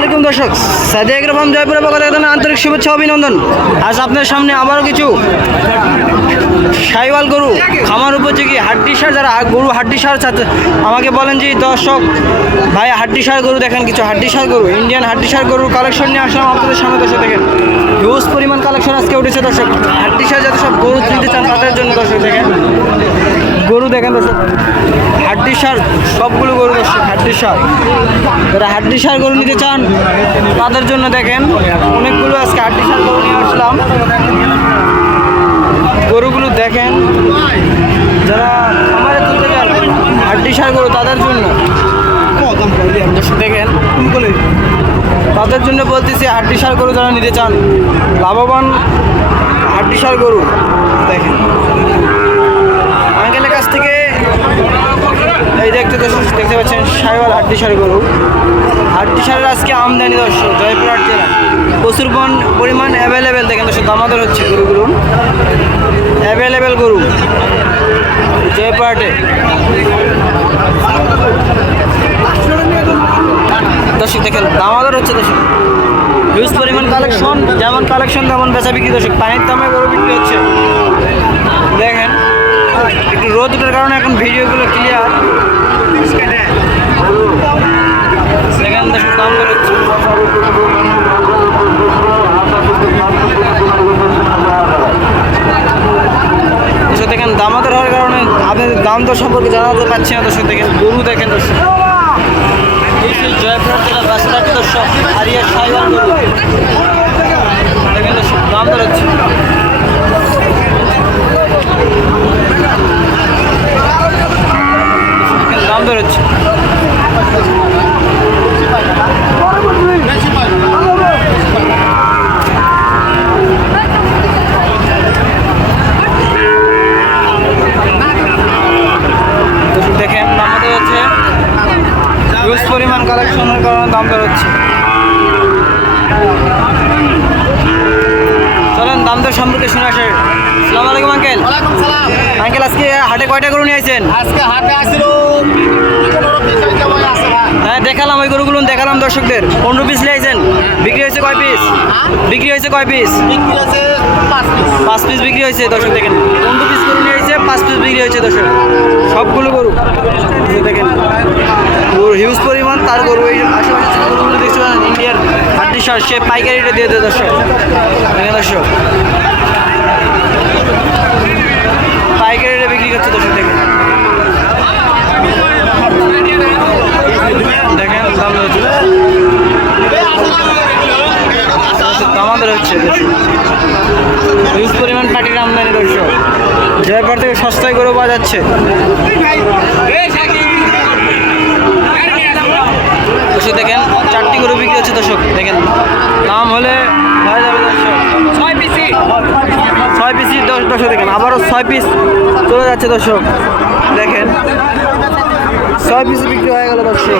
আলাইকুম দর্শক, Sadia agro farm জয়পুরের পক্ষ থেকে আন্তরিক শুভেচ্ছা অভিনন্দন। আজ আপনার সামনে আবারও কিছু শাহিওয়াল গরু খামার উপযোগী হাড্ডিসার, যারা গরু হাড্ডিসার আমাকে বলেন যে দর্শক ভাই হাড্ডিসার গরু দেখেন, কিছু হাড্ডিসার গরু ইন্ডিয়ান হাড্ডিসার গরুর কালেকশন নিয়ে আসলাম আপনাদের সামনে। দর্শক দেখেন হিউজ পরিমাণ কালেকশন আজকে উঠেছে দর্শক। হাড্ডিসার যাতে সব গরু কিনতে চান তাদের জন্য দর্শক দেখেন গরু দেখেন দর্শক, হাড্ডিসার সবগুলো গরু দর্শক হাড্ডিসার, যারা হাড্ডিসার গরু নিতে চান তাদের জন্য দেখেন অনেকগুলো আজকে হাড্ডিসার গরু নিয়ে আসলাম। গরুগুলো দেখেন যারা খামারে তুলতে চান হাড্ডিসার গরু তাদের জন্য দেখেন, তাদের জন্য বলতেছি হাড্ডিসার গরু যারা নিতে চান, লাভবান হাড্ডিসার গরু দেখেন আঙ্কেলের কাছ থেকে এই দেখতে পাচ্ছেন শাহিওয়াল হাড্ডিসার গরু। হাড্ডিসারের আজকে আমদানি দর্শক জয়পুরহাট জেলা প্রচুর পরিমাণ অ্যাভেলেবেল দেখেন দর্শক, দামাদর হচ্ছে গরুগুলো অ্যাভেলেবেল গরু জয়পুরহাটে দর্শক দেখেন দামাদর হচ্ছে দর্শক, হিউজ পরিমাণ কালেকশন, যেমন কালেকশন তেমন বেচা বিক্রি দর্শক। পানির দামে গরু বিক্রি হচ্ছে দেখেন, একটু রোদ ওঠার কারণে এখন ভিডিওগুলো ক্লিয়ার দেখেন দর্শক, দাম বেরোচ্ছে দেখেন দামাদার হওয়ার কারণে আপনাদের দাম দর সম্পর্কে জানাতে পারছি না দর্শক। দেখেন গরু দেখেন দর্শক, জয়পুরহাট জেলা বাসুরাটি দর্শক হারিয়ার শাহিওয়াল গরু দেখেন দর্শক, দাম দর হচ্ছে দাম দর হচ্ছে দেখেন আমাদের হচ্ছে হিউজ পরিমাণ কালেকশনের কারণে দাম দর হচ্ছে। চলেন দাম দর সম্পর্কে শুনে আসে। আসসালামু আলাইকুম আঙ্কেল। আঙ্কেল আজকে হাটে কয়টা গরু নিয়ে আসছেন? আজকে হাটে আসছিল হ্যাঁ দেখালাম, ওই গরুগুলো দেখালাম দর্শকদের। 15 পিস নিয়ে আসছেন, বিক্রি হয়েছে কয় পিস? বিক্রি হয়েছে কয় পিস? বিক্রি আছে 5 পিস বিক্রি হয়েছে দর্শক দেখেন। 15 পিস গরু নিয়ে এসেছে, 5 পিস বিক্রি হয়েছে দর্শক, সবগুলো গরু দেখেন গরু হিউজ পরিমাণ। তার গরু এই আশেপাশে গরুগুলো দেখতে পারেন ইন্ডিয়ান হাড্ডিসার, সে পাইকারিটা দিয়ে দেয় দর্শক দেখেন দর্শক, পাইকারিটা বিক্রি করছে দর্শক দেখেন দেখেন দাম হচ্ছে আমাদের হচ্ছে হিউজ পরিমাণ পাটির আমদানি দর্শক। জয়পুর থেকে সস্তায় গরু পাওয়া যাচ্ছে দর্শক দেখেন, 4টি গরু বিক্রি হচ্ছে দর্শক দেখেন, দাম হলে হয়ে যাবে দর্শক 6 পিসি দর্শক দেখেন, আবারও 6 পিস চলে যাচ্ছে দর্শক দেখেন, 6 পিস বিক্রি হয়ে গেল দর্শক।